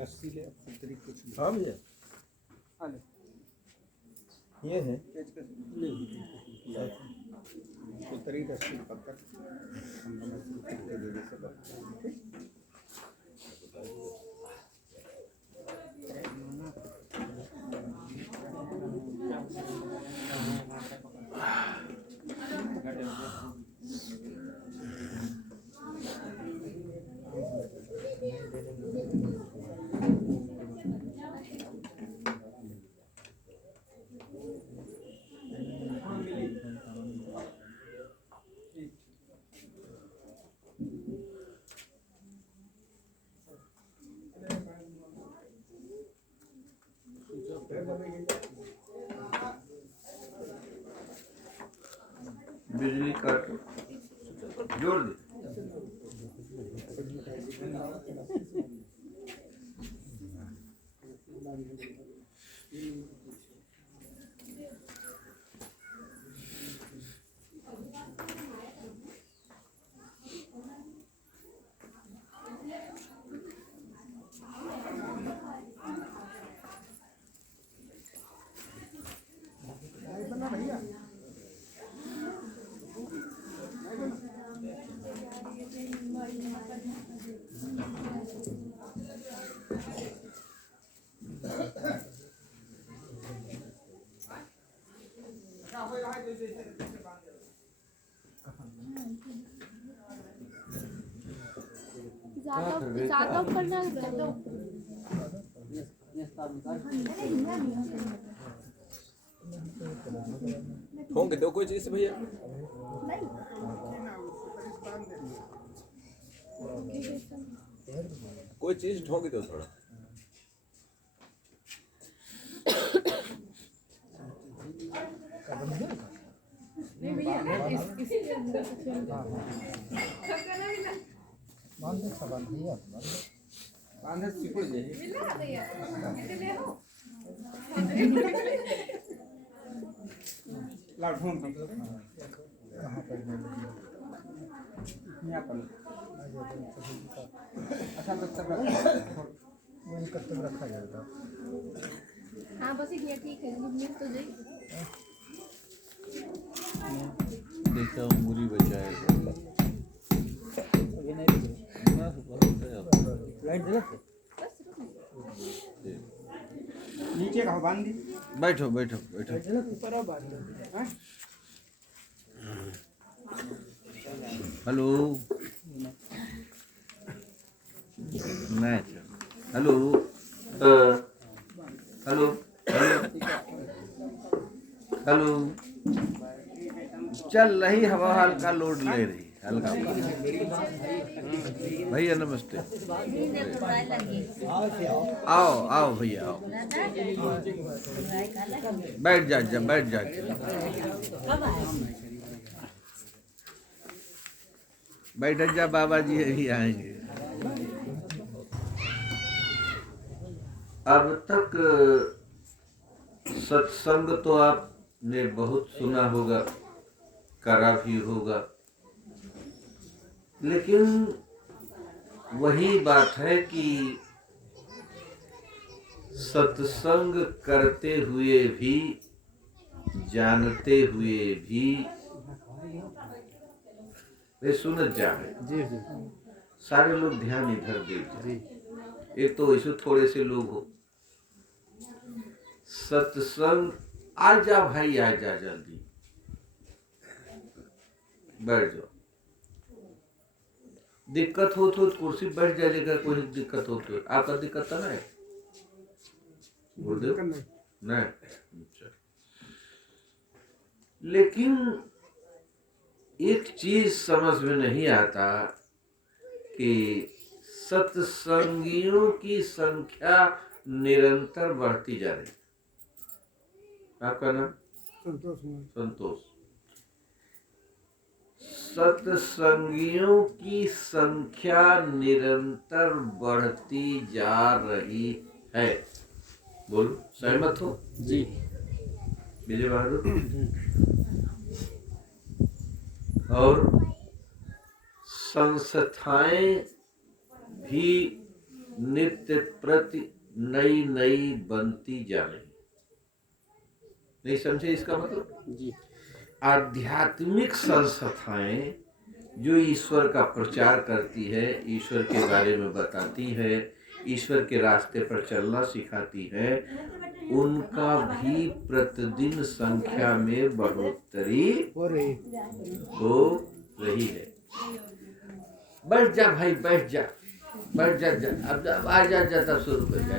रस्सी ले तरीक कुछ हाँ भैया ये है तो तरीक रस्सी पकड़ हम दे दे सब बिजली कट जोड़ दे। ज़्यादा ऊपर ना कर दो। ठोंक दो कोई चीज भैया, कोई चीज ठोंक दो थोड़ा। नहीं भैया इसके अंदर बांधे सिकुड़ जाए लाठों कहाँ पर यहाँ पर अच्छा तो सब वही कब तक रखा जाएगा। हाँ बस ये ठीक है मिल तो जाए। देखा उंगली बचाएगा। नीचे का बांध दी। बैठो बैठो बैठो। Hello match hello hello hello चल रही हवा, हल्का लोड ले रही, हल्का। भैया नमस्ते। आओ आओ भैया आओ, बैठ जा बैठ जा। बैठ जा, बाबा जी अभी आएंगे। अब तक सत्संग तो आपने बहुत सुना होगा, करा भी होगा, लेकिन वही बात है कि सत्संग करते हुए भी, जानते हुए भी वे सुनत जाए। जी जी सारे लोग ध्यान इधर दीजिए। एक तो ऐसे थोड़े से लोग हो, सत्संग आ जा भाई, आ जा जल्दी, बैठ जाओ। दिक्कत हो तो कुर्सी बैठ जाएगा, कोई दिक्कत हो तो। आपका दिक्कत तो नहीं गुरुदेव? नहीं अच्छा। लेकिन एक चीज समझ में नहीं आता कि सत्संगियों की संख्या निरंतर बढ़ती जा रही। आपका नाम? संतोष। सत्संगियों की संख्या निरंतर बढ़ती जा रही है। बोलो, सहमत हो? जी विजय बहादुर। और संस्थाएं भी नित्य प्रति नई नई बनती जा रही। नहीं समझे इसका मतलब? जी। आध्यात्मिक संस्थाएं जो ईश्वर का प्रचार करती है, ईश्वर के बारे में बताती है, ईश्वर के रास्ते पर चलना सिखाती है, उनका भी प्रतिदिन संख्या में बढ़ोतरी हो रही है। बैठ जा भाई, बैठ जा, बैठ जा, अब आ जा, तब शुरू कर जा।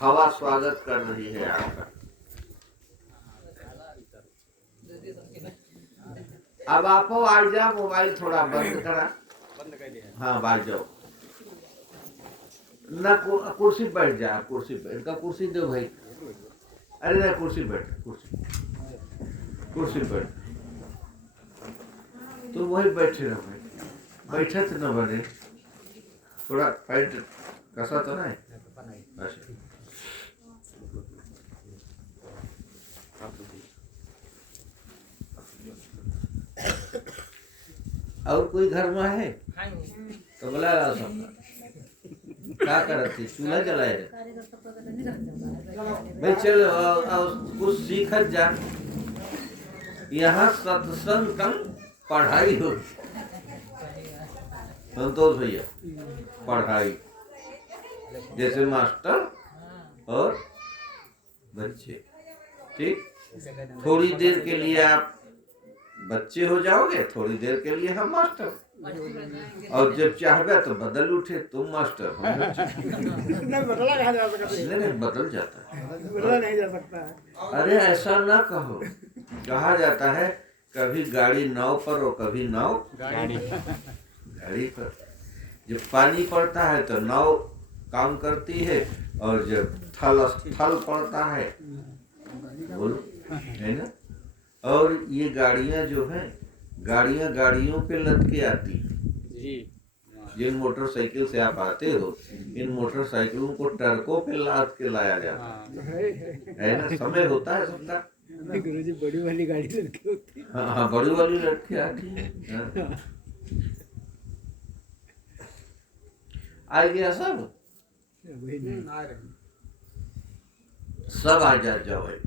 हवा स्वागत कर रही है आपका। अब आप आ जाओ, मोबाइल थोड़ा बंद करा, बंद कर दिया। हाँ बाहर जाओ ना, कुर्सी बैठ जा, कुर्सी बैठ का, कुर्सी दो भाई। अरे ना, कुर्सी बैठ, कुर्सी बैठ, तो वही बैठे रहो भाई, बैठा तो न बने, थोड़ा पैंट कसा तो नहीं। अच्छा, और कोई घर में है तो बुला ला सबका। क्या करती, चूल्हा जलाए भाई, चल कुछ सीखत जा। यहाँ सत्संग कम पढ़ाई हो। संतोष भैया, पढ़ाई जैसे मास्टर और बच्चे, ठीक। थोड़ी देर के लिए आप बच्चे हो जाओगे, थोड़ी देर के लिए हम मास्टर, और जब चाहबे तो बदल उठे, तुम मास्टर नहीं बदला नहीं जा सकता। नहीं, बदल जाता है, बदला नहीं जा सकता। अरे ऐसा ना कहो, कहा जाता है कभी गाड़ी नाव पर और कभी नाव गाड़ी पर। जब पानी पड़ता है तो नाव काम करती है, और जब थल पड़ता है, बोलो, है ना। और ये गाड़ियां जो हैं, गाड़ियों पे लद के आती हैं जी। जिन मोटरसाइकिल से आप आते हो, इन मोटरसाइकिलों को ट्रकों पे लाद के लाया जाता है ना। समय होता है सबका। गुरुजी बड़ी वाली गाड़ी लड़की होती है। हाँ, बड़ी वाली लड़की आती है। आ गया सब, आ रहे सब आ जाओ भाई।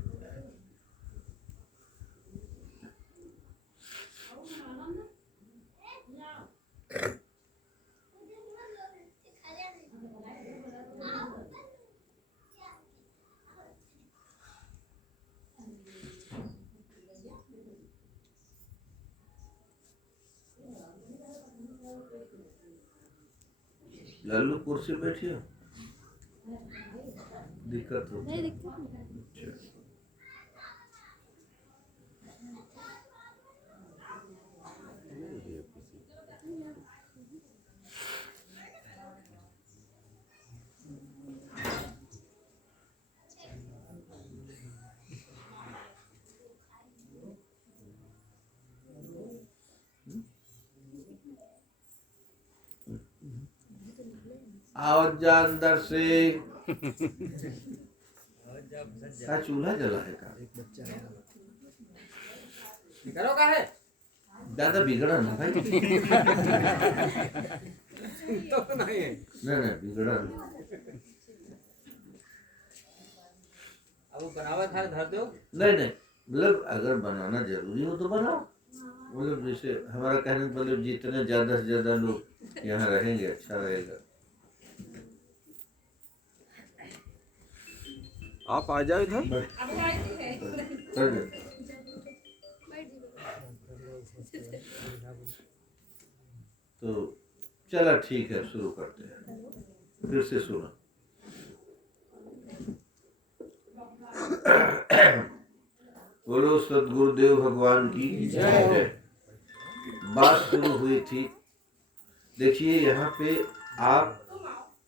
लल्लू कुर्सी बैठियो, दिक्कत हो। नहीं दिखती। आवाज जा अंदर से। क्या चूल्हा जला है का? करो का है ज्यादा बिगड़ा ना भाई। तो नहीं है। नहीं बिगड़ा नहीं। अब बनावा था धर दो। नहीं, मतलब अगर बनाना जरूरी हो तो बनाओ। मतलब जैसे हमारा कहने का मतलब जितने ज्यादा से ज्यादा लोग यहाँ रहेंगे अच्छा रहेगा। आप आ जाओ इधर। तो चला ठीक है, शुरू करते हैं। फिर से सुनो। बोलो सदगुरुदेव भगवान की जय। बात शुरू हुई थी, देखिए यहाँ पे आप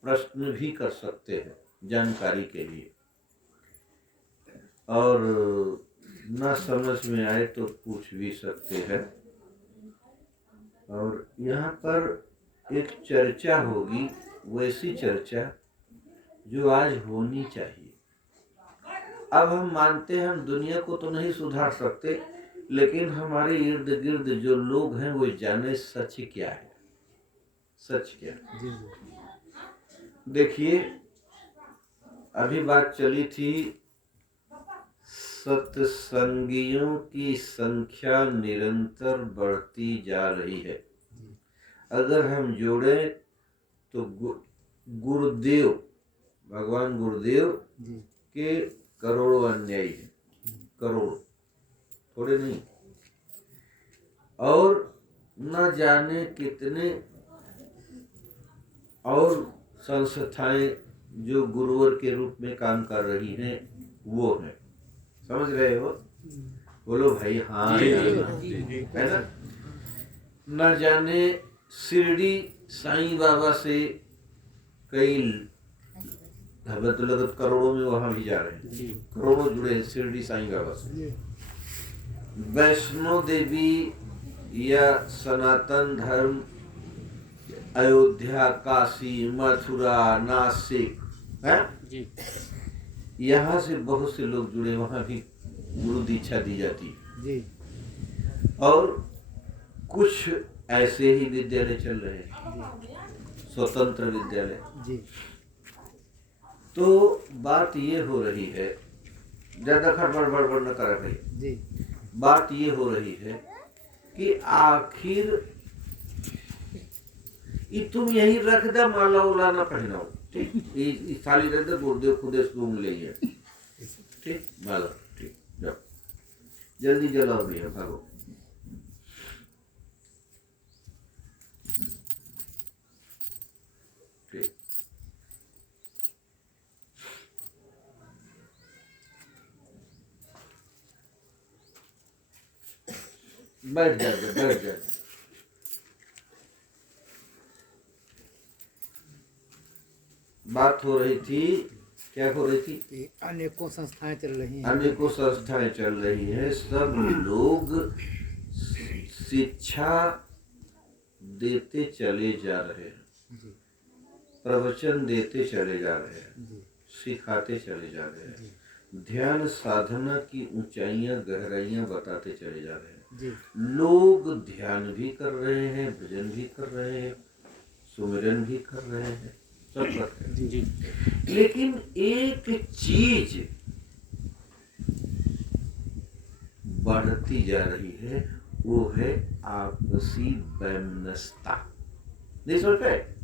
प्रश्न भी कर सकते हैं जानकारी के लिए, और न समझ में आए तो पूछ भी सकते हैं। और यहाँ पर एक चर्चा होगी, वैसी चर्चा जो आज होनी चाहिए। अब हम मानते हैं हम दुनिया को तो नहीं सुधार सकते, लेकिन हमारे इर्द गिर्द जो लोग हैं वो जाने सच क्या है, सच क्या है। जी जी देखिए अभी बात चली थी, सत्संगियों की संख्या निरंतर बढ़ती जा रही है। अगर हम जोड़ें तो गुरुदेव, भगवान गुरुदेव जी के करोड़ों अनुयायी हैं, करोड़ों, थोड़े नहीं। और न जाने कितने और संस्थाएं जो गुरुवर के रूप में काम कर रही हैं वो हैं। समझ रहे हो? बोलो भाई हाँ जी, या जी, ना, जी, जी। है ना? न जाने शिरडी साईं बाबा से कई भगत लगत करोड़ों में वहां भी जा रहे हैं, करोड़ों जुड़े हैं शिरडी साईं बाबा से। वैष्णो देवी या सनातन धर्म, अयोध्या, काशी, मथुरा, नासिक है, जी यहाँ से बहुत से लोग जुड़े, वहां भी गुरु दीक्षा दी जाती है। जी और कुछ ऐसे ही विद्यालय चल रहे हैं, स्वतंत्र विद्यालय। जी तो बात ये हो रही है, ज्यादा खड़बड़ बड़बड़ न करे भाई, जी बात ये हो रही है कि आखिर ये तुम यही रख दे, माला उला ना पहनाओ, ठीक? ये साली रख दे, गुरुदेव खुदे सूंघ ले है, ठीक? माला, ठीक? जाओ जल्दी जलाओ भैया, भागो। ठीक, बैठ जाते, बैठ जाते। बात हो रही थी, क्या हो रही थी? कि अनेकों संस्थाएं चल रही हैं। अनेकों संस्थाएं चल रही हैं, सब लोग शिक्षा देते चले जा रहे हैं, जी प्रवचन देते चले जा रहे हैं, जी सिखाते चले जा रहे हैं, ध्यान साधना की ऊंचाइयां गहराइयां बताते चले जा रहे हैं। जी लोग ध्यान भी कर रहे हैं, भजन भी कर रहे हैं, सुमिरन भी कर रहे हैं, सब कर रहे हैं। जी लेकिन एक चीज बढ़ती जा रही है, वो है आपसी वैमनस्यता। नहीं समझ पाए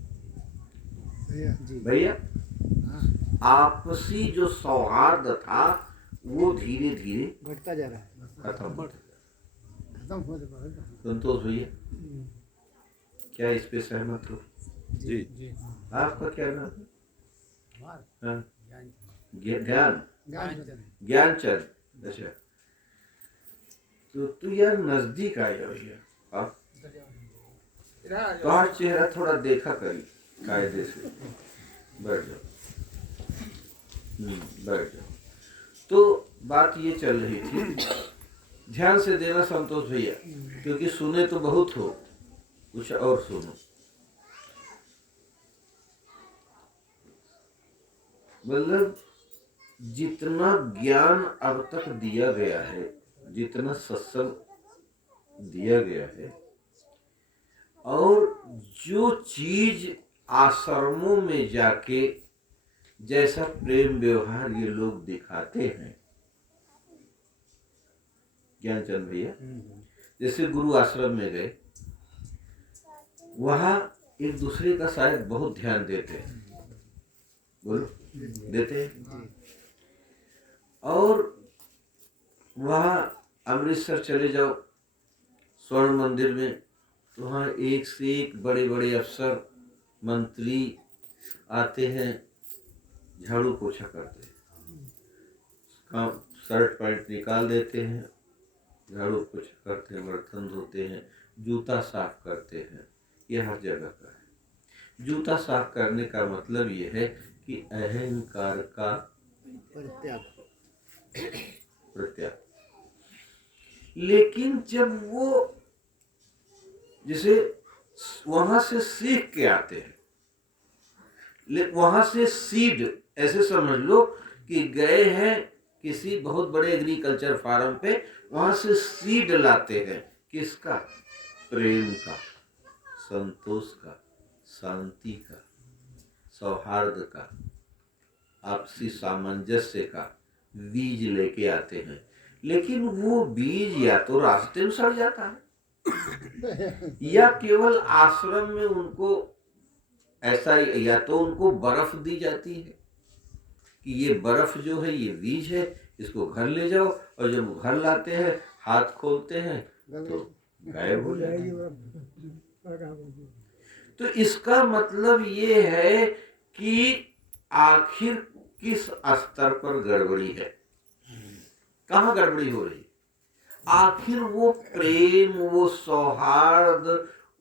जी भैया? हाँ, आपसी जो सौहार्द था वो धीरे धीरे घटता जा रहा है, खत्म हो रहा है। खत्म हो रहा है। संतोष भैया, क्या इस पे सहमत हो? जी जी आपका क्या नाम? हाँ? ज्ञान ज्ञान ज्ञानचंद। अच्छा, तो तू यार नजदीक आया भैया, आप तुम्हारा चेहरा थोड़ा देखा करी कायदे से। बैठ जाओ, बैठ जाओ। तो बात ये चल रही थी, ध्यान से देना संतोष भैया, क्योंकि सुने तो बहुत हो, कुछ और सुनो। मतलब जितना ज्ञान अब तक दिया गया है, जितना सत्संग दिया गया है, और जो चीज आश्रमों में जाके जैसा प्रेम व्यवहार ये लोग दिखाते हैं, ज्ञानचंद भैया, जैसे गुरु आश्रम में गए, वहां एक दूसरे का शायद बहुत ध्यान देते हैं, बोलो देते हैं। और वहाँ अमृतसर चले जाओ स्वर्ण मंदिर में, तो वहाँ एक से एक बड़े बड़े अफसर मंत्री आते हैं, झाड़ू पोछा करते हैं, काम शर्ट पैंट निकाल देते हैं, झाड़ू पोछा करते हैं, बर्तन धोते हैं, जूता साफ करते हैं। ये हर जगह का है। जूता साफ करने का मतलब ये है कि अहंकार का प्रत्याग। लेकिन जब वो जैसे वहां से सीख के आते हैं, वहां से सीड, ऐसे समझ लो कि गए हैं किसी बहुत बड़े एग्रीकल्चर फार्म पे, वहां से सीड लाते हैं। किसका? प्रेम का, संतोष का, शांति का, सौहार्द का, आपसी सामंजस्य का बीज लेके आते हैं। लेकिन वो बीज या तो रास्ते में सड़ जाता है, या केवल आश्रम में उनको ऐसा, या तो उनको बर्फ दी जाती है कि ये बर्फ जो है ये बीज है, इसको घर ले जाओ, और जब घर लाते हैं हाथ खोलते हैं तो गायब हो जाएगी। तो इसका मतलब ये है कि आखिर किस स्तर पर गड़बड़ी है, कहाँ गड़बड़ी हो रही है? आखिर वो प्रेम, वो सौहार्द,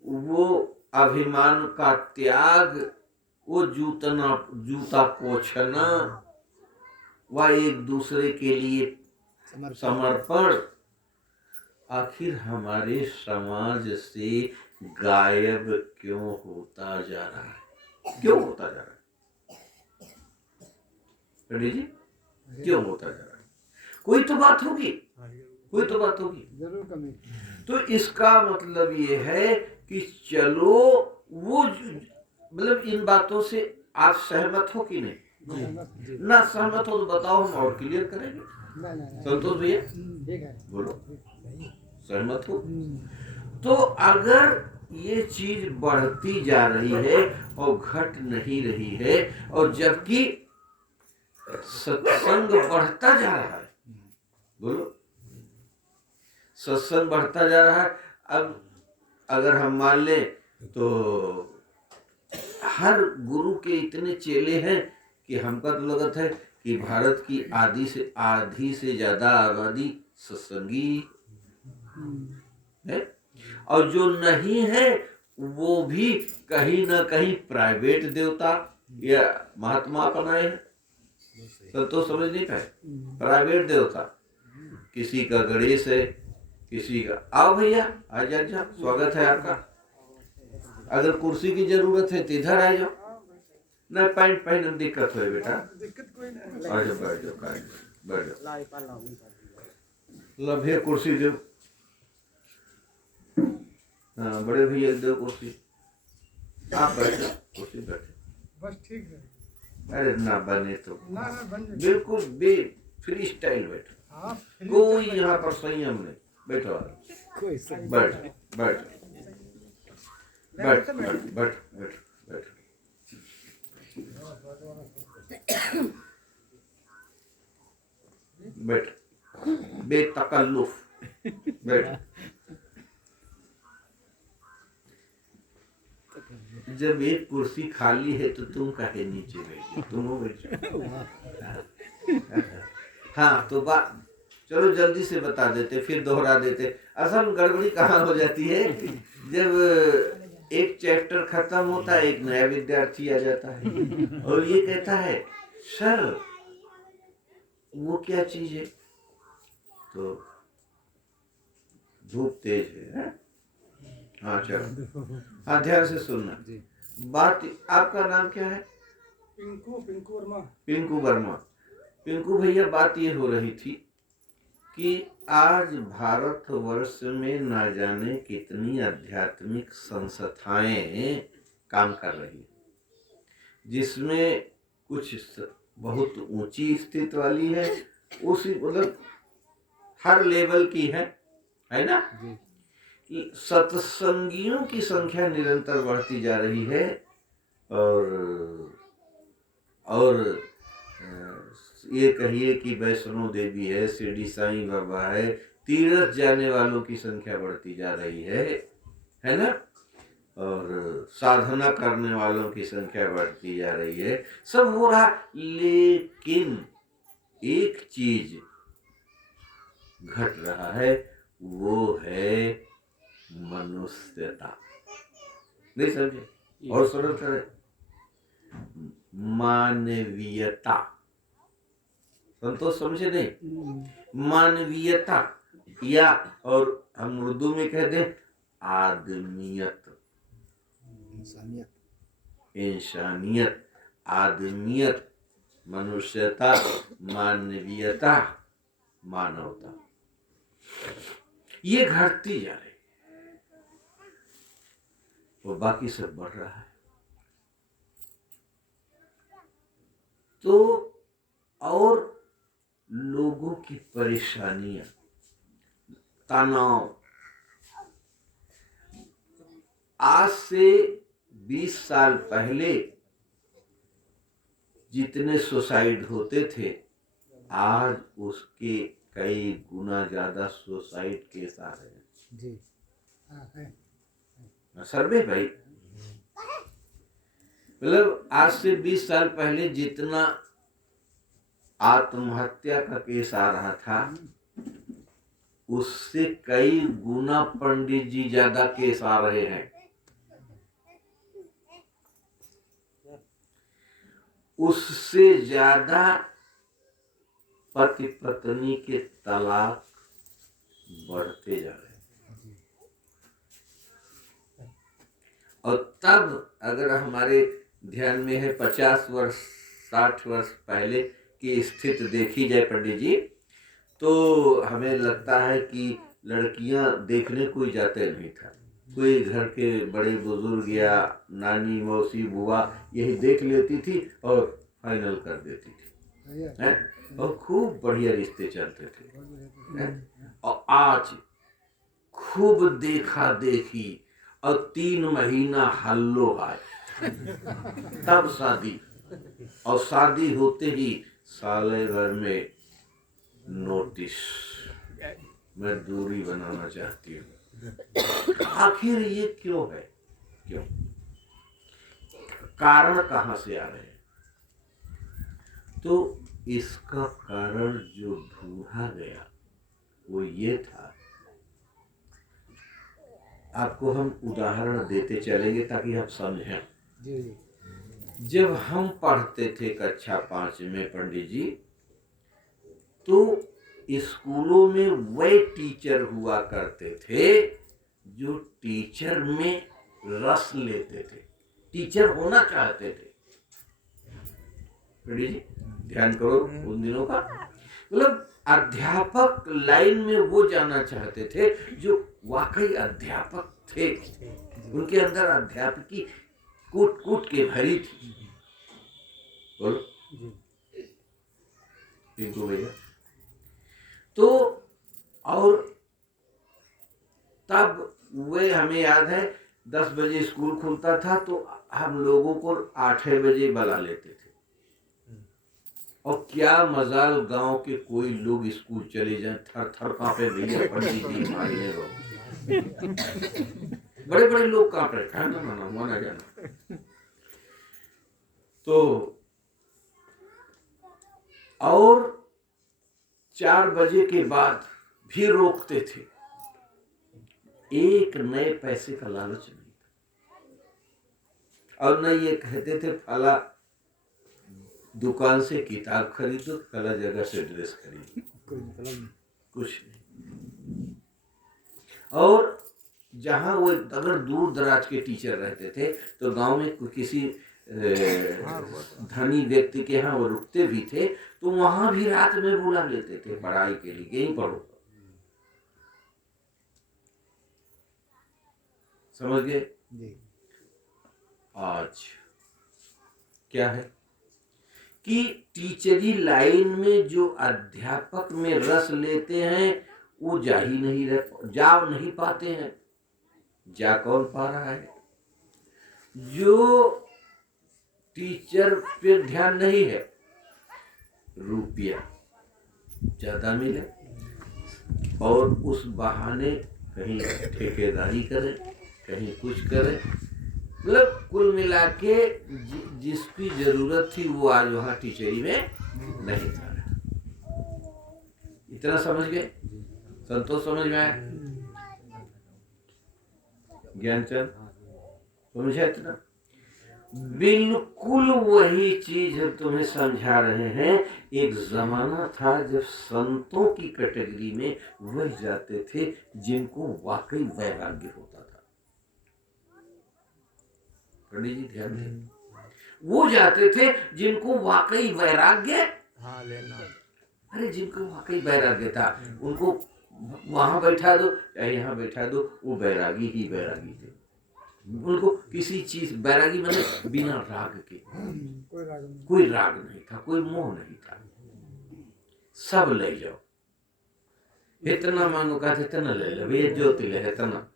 वो अभिमान का त्याग, वो जूता पोछना, व एक दूसरे के लिए समर्पण, आखिर हमारे समाज से गायब क्यों होता जा रहा है? क्यों होता जा रहा है पंडित जी? क्यों होता जा रहा है? कोई तो बात होगी, कोई तो बात होगी जरूर कमी। तो इसका मतलब ये है कि चलो वो मतलब इन बातों से आप सहमत हो कि नहीं? ना सहमत हो तो बताओ, हम और क्लियर करेंगे। संतोष भैया ठीक है, बोलो, सहमत हो? तो अगर ये चीज बढ़ती जा रही है और घट नहीं रही है, और जबकि सत्संग बढ़ता जा रहा है, बोलो, सत्संग बढ़ता जा रहा है। अब अगर हम मान लें तो हर गुरु के इतने चेले हैं कि हमका तो लगता है कि भारत की आधी से ज्यादा आबादी सत्संगी है, और जो नहीं है वो भी कहीं ना कहीं प्राइवेट देवता या महात्मा अपनाए हैं। तो समझ नहीं पाए, प्राइवेट देवता, किसी का गणेश है, किसी का। आओ भैया, आ जाओ, स्वागत है आपका। अगर कुर्सी की जरूरत है तो इधर आ जाओ, न पैंट पहनने में दिक्कत हो बेटा, दिक्कत कोई नहीं। आ जाओ, बैठ जाओ, बैठ जाओ, लभे कुर्सी दो। हाँ, बड़े भैया दो कुर्सी, आप बैठो, कुर्सी बैठे, बस ठीक है। अरे ना बने तो ना बन जाए। बिल्कुल फ्री स्टाइल बैठो, हाँ, कोई यहाँ पर संयम नहीं, बैठो, कोई बैठ बैठ बैठ बैठ बैठ बैठ बैठ बैठ, बेतकल्लुफ बैठ। जब एक कुर्सी खाली है तो तुम काहे नीचे बैठी, तुम बैठो। हाँ तो बात चलो जल्दी से बता देते, फिर दोहरा देते। असल गड़बड़ी कहाँ हो जाती है, जब एक चैप्टर खत्म होता है, एक नया विद्यार्थी आ जाता है और ये कहता है सर वो क्या चीज है, तो धूप तेज है। हाँ चलो, हाँ ध्यान से सुनना बात। आपका नाम क्या है? पिंकू वर्मा। पिंकू वर्मा। पिंकू भैया, बात ये हो रही थी कि आज भारतवर्ष में ना जाने कितनी आध्यात्मिक संस्थाएं काम कर रही है, जिसमें कुछ बहुत ऊंची स्थिति वाली है, उसी मतलब हर लेवल की है ना। सत्संगियों की संख्या निरंतर बढ़ती जा रही है, और ये कहिए कि वैष्णो देवी है, शिरडी साईं बाबा है, तीर्थ जाने वालों की संख्या बढ़ती जा रही है ना, और साधना करने वालों की संख्या बढ़ती जा रही है, सब हो रहा। लेकिन एक चीज घट रहा है, वो है मनुष्यता। नहीं समझे? और सरल करें, मानवीयता। संतोष समझे नहीं? मानवीयता, या और हम उर्दू में कहते हैं आदमियत, इंसानियत, आदमियत, मनुष्यता, मानवीयता, मानवता, ये घटती जा रही और बाकी सब बढ़ रहा है। तो और लोगों की परेशानियां, तनाव, आज से 20 साल पहले जितने सुसाइड होते थे, आज उसके कई गुना ज्यादा सुसाइड केस आ रहे हैं। जी हाँ है। सर्वे भाई, मतलब आज से 20 साल पहले जितना आत्महत्या का केस आ रहा था, उससे कई गुना पंडित जी ज्यादा केस आ रहे हैं। उससे ज्यादा पति पत्नी के तलाक बढ़ते जा रहे हैं। और तब अगर हमारे ध्यान में है 50 वर्ष 60 वर्ष पहले की स्थिति देखी जाए पंडित जी, तो हमें लगता है कि लड़कियां देखने कोई जाते नहीं था। कोई घर के बड़े बुजुर्ग या नानी मौसी बुआ यही देख लेती थी और फाइनल कर देती थी, हैं? और खूब बढ़िया रिश्ते चलते थे, हैं? और आज खूब देखा देखी और 3 महीना हल्लो आए, तब शादी, और शादी होते ही साले भर में नोटिस, मैं दूरी बनाना चाहती हूँ। आखिर ये क्यों है? क्यों? कारण कहाँ से आ रहे हैं? तो इसका कारण जो ढूंढा गया वो ये था। आपको हम उदाहरण देते चलेंगे ताकि आप समझें। जब हम पढ़ते थे कक्षा 5 में पंडित जी, तो स्कूलों में वे टीचर हुआ करते थे जो टीचर में रस लेते थे, टीचर होना चाहते थे। पंडित जी ध्यान करो उन दिनों का, मतलब अध्यापक लाइन में वो जाना चाहते थे जो वाकई अध्यापक थे, उनके अंदर अध्यापकी कूट कूट के भरी थी। बोलो पिंकू भैया। तो और तब वे हमें याद है 10 बजे स्कूल खुलता था तो हम लोगों को 8 बजे बुला लेते थे। और क्या मजाल गांव के कोई लोग स्कूल चले जाएं, थर थर कांपे भैया पंडित जी मारने रो, बड़े बड़े लोग कांप रहे, खाना ना हुआ ना जाना। तो और 4 बजे के बाद भी रोकते थे, एक नए पैसे का लालच नहीं था। और न ये कहते थे फला दुकान से किताब खरीदो, फला जगह से ड्रेस खरीदो, कुछ नहीं। और जहाँ वो अगर दूर दराज के टीचर रहते थे तो गांव में किसी धनी व्यक्ति के यहाँ वो रुकते भी थे, तो वहां भी रात में बुला लेते थे पढ़ाई के लिए, यहीं पढ़ो। समझ गए? आज क्या है कि टीचरी लाइन में जो अध्यापक में रस लेते हैं वो जा नहीं पाते हैं। जा कौन पा रहा है? जो टीचर पे ध्यान नहीं है, रुपया ज्यादा मिले और उस बहाने कहीं ठेकेदारी करे, कहीं कुछ करे, मतलब कुल मिला के जिसकी जरूरत थी वो आज वहाँ टीचरी में नहीं था। इतना समझ गए? संतोष समझ में आया? ज्ञानचंद समझा? इतना बिल्कुल वही चीज हम तुम्हें समझा रहे हैं। एक जमाना था जब संतों की कैटेगरी में वह जाते थे जिनको वाकई वैराग्य होता था। पंडित जी ध्यान दें, वो जाते थे जिनको वाकई वैराग्य, हाँ लेना अरे जिनको वाकई वैराग्य था उनको वहां बैठा दो या यहाँ बैठा दो, वो बैरागी ही बैरागी थे। उनको किसी चीज, बैरागी मतलब बिना राग के, कोई राग नहीं था, कोई मोह नहीं था, सब ले जाओ, इतना मांगो कहते इतना ले लो, ये ज्योति ले इतना।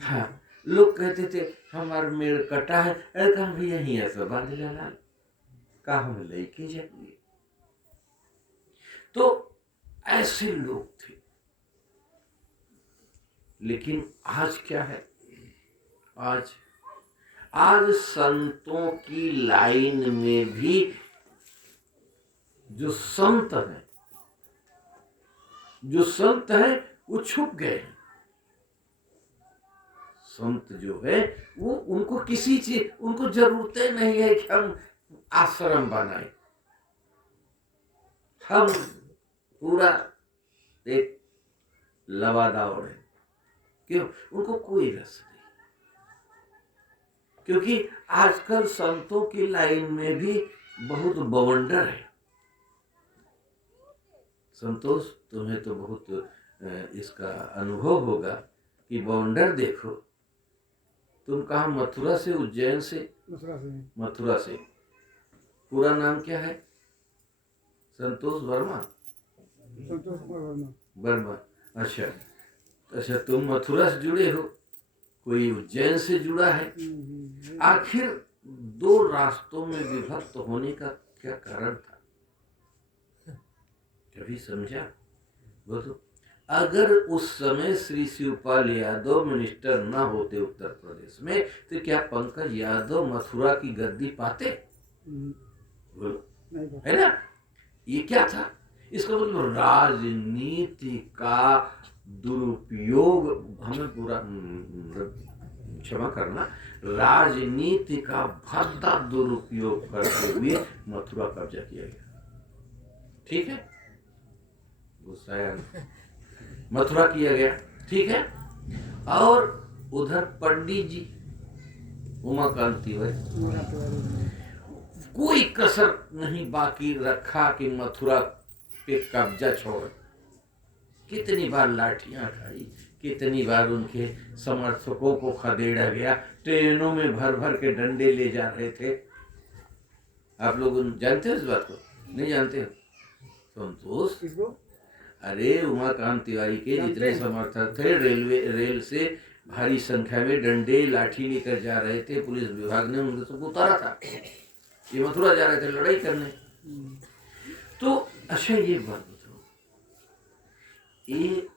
हाँ, लोग कहते थे हमारा मेड़ कटा है, अरे कहा भैया यहीं ऐसा बांध लेना, कहा हम लेके जाएंगे। तो ऐसे लोग थे। लेकिन आज क्या है, आज संतों की लाइन में भी जो संत है वो छुप गए हैं। संत जो है वो, उनको किसी चीज, उनको जरूरतें नहीं है कि हम आश्रम बनाए, हम पूरा एक लवादावड़ है। क्यों? उनको कोई रस नहीं, क्योंकि आजकल संतों की लाइन में भी बहुत बवंडर है। संतोष, तुम्हें तो बहुत इसका अनुभव होगा कि बवंडर देखो, तुम कहाँ, मथुरा से, उज्जैन से? मथुरा से। पूरा नाम क्या है? संतोष वर्मा। वर्मा, अच्छा अच्छा, तुम मथुरा से जुड़े हो, कोई उज्जैन से जुड़ा है। आखिर दो रास्तों में विभक्त होने का क्या कारण था, कभी समझा? बोलो। अगर उस समय श्री शिवपाल यादव मिनिस्टर ना होते उत्तर प्रदेश में, तो क्या पंकज यादव मथुरा की गद्दी पाते? बोलो, है ना? ये क्या था? इसका मतलब राजनीति का दुरुपयोग, हमें पूरा क्षमा करना, राजनीति का भद्दा दुरुपयोग करते हुए मथुरा कब्जा किया गया। ठीक है, गुस्सा मथुरा किया गया, ठीक है। और उधर पंडित जी उमाकांत तिवारी, कोई कसर नहीं बाकी रखा कि मथुरा पे कब्जा छोड़। कितनी बार लाठियां खाई, कितनी बार उनके समर्थकों को खदेड़ा गया, ट्रेनों में भर भर के डंडे ले जा रहे थे। आप लोग जानते हो इस बात को? नहीं जानते हो? संतोष, अरे उमाकांत तिवारी के जितने समर्थक थे, रेल से भारी संख्या में डंडे लाठी लेकर जा रहे थे, पुलिस विभाग ने उनको सबको उतारा था। ये मथुरा जा रहे थे लड़ाई करने। तो अच्छा, ये बात बताओ, ये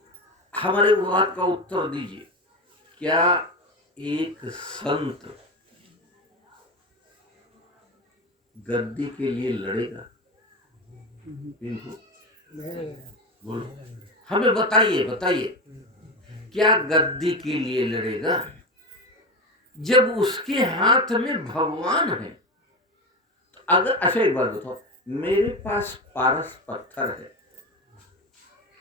हमारे बात का उत्तर दीजिए, क्या एक संत गद्दी के लिए लड़ेगा? इनको बोलो, हमें बताइए, क्या गद्दी के लिए लड़ेगा जब उसके हाथ में भगवान है? तो अगर, अच्छा एक बात बताओ, मेरे पास पारस पत्थर है,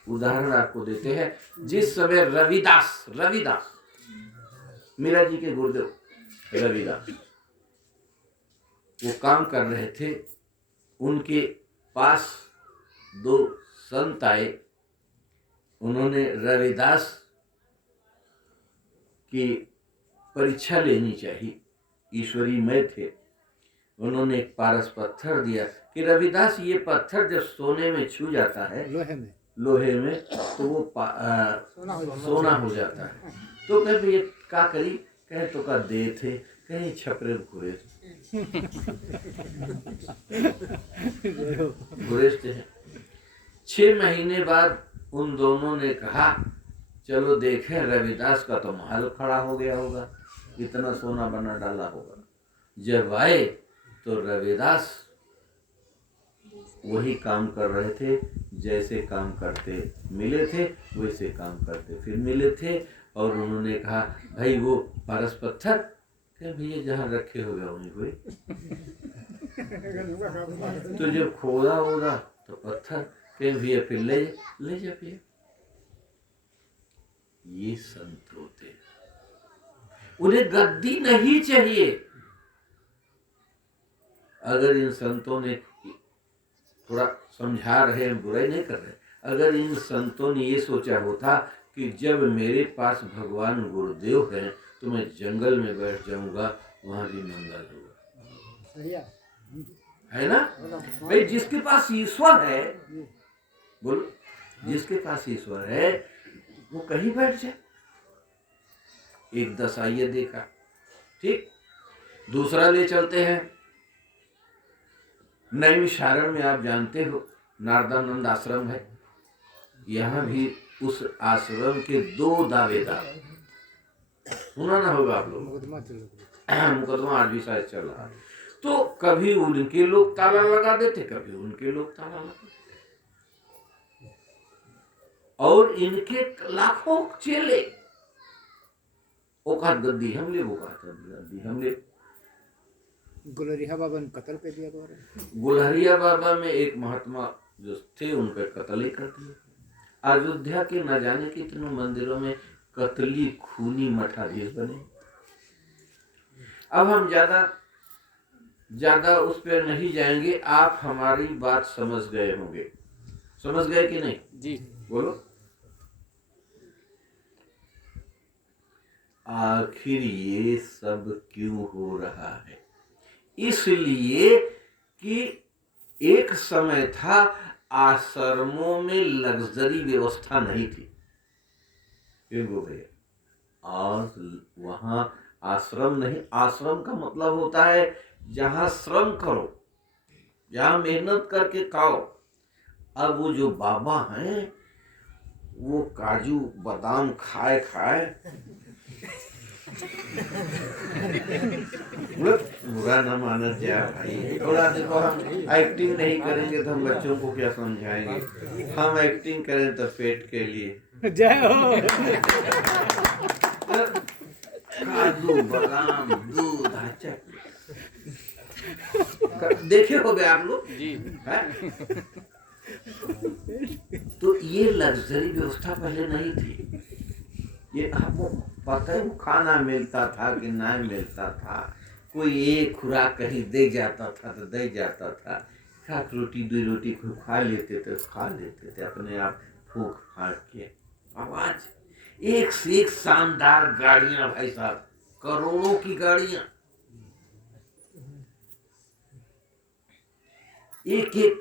उदाहरण आपको देते हैं। जिस समय रविदास मीरा जी के गुरुदेव रविदास वो काम कर रहे थे, उनके पास दो संत आए, उन्होंने रविदास की परीक्षा लेनी चाहिए, ईश्वरी में थे। उन्होंने एक पारस पत्थर दिया कि रविदास, ये पत्थर जब सोने में छू जाता है, लोहे में, तो वो सोना हो जाता है। तो कहे भैया क्या करी? कहे तो का दे थे, कहीं छपरे घुरेजते हैं। 6 महीने बाद उन दोनों ने कहा चलो देखें, रविदास का तो महल खड़ा हो गया होगा, इतना सोना बना डाला होगा। जब आए तो रविदास वही काम कर रहे थे, जैसे काम करते मिले थे वैसे काम करते फिर मिले थे। और उन्होंने कहा भाई वो पारस पत्थर, क्या भैया जहाँ रखे होगा वहीं हुए। तो जब खोदा होगा तो पत्थर, क्या भैया फिर ले जा भैया। ये संत होते, उन्हें गद्दी नहीं चाहिए, अगर इन संतों ने थोड़ा समझा रहे हैं, बुराई नहीं कर रहे, अगर इन संतों ने ये सोचा होता कि जब मेरे पास भगवान गुरुदेव हैं तो मैं जंगल में बैठ जाऊंगा, वहां भी मंगल होगा, है ना भाई। जिसके पास ईश्वर है, बोलो, जिसके पास ईश्वर है वो कहीं बैठ जाए। एक दशा ये देखा, ठीक। दूसरा ले चलते हैं नैमिषारण्य में। आप जानते हो नारदानंद आश्रम है, यहाँ भी उस आश्रम के 2 दावेदार, सुना ना होगा आप लोग, मुकदमा आज भी शायद चल रहा है। तो कभी उनके लोग ताला लगा देते, कभी उनके लोग ताला लगा देते, और इनके लाखों चेले। औकात गद्दी हम ले, औकात गद्दी हम ले। गुलरिया बाबा ने कत्ल कर दिया दोबारा। गुलरिया बाबा में एक महात्मा जो थे, उनका कत्ल ही कर दिया। अयोध्या के न जाने कितने मंदिरों में कतली खूनी मठाधीश बने। अब हम ज्यादा उस पर नहीं जाएंगे, आप हमारी बात समझ गए होंगे। समझ गए कि नहीं जी? बोलो। आखिर ये सब क्यों हो रहा है? इसलिए कि एक समय था आश्रमों में लग्जरी व्यवस्था नहीं थी, क्यों भैया? आज वहां आश्रम नहीं, आश्रम का मतलब होता है जहां श्रम करो, जहां मेहनत करके खाओ। अब वो जो बाबा हैं वो काजू बादाम खाए बुरा न माना जाए भाई। थोड़ा देखो, हम एक्टिंग नहीं करेंगे तो हम बच्चों को क्या समझाएंगे? हम एक्टिंग करें तो पेट के लिए। जय हो। काजू बादाम दूध देखे हो गए आप लोग जी है? तो ये लग्जरी व्यवस्था पहले नहीं थी। ये आपको पता है वो खाना मिलता था कि नहीं मिलता था? कोई एक खुराक कहीं दे जाता था तो दे जाता था, 1 रोटी 2 रोटी खा लेते थे अपने आप फूक फाक के। आवाज एक से एक शानदार गाड़ियां भाई साहब, करोड़ों की गाड़ियां, एक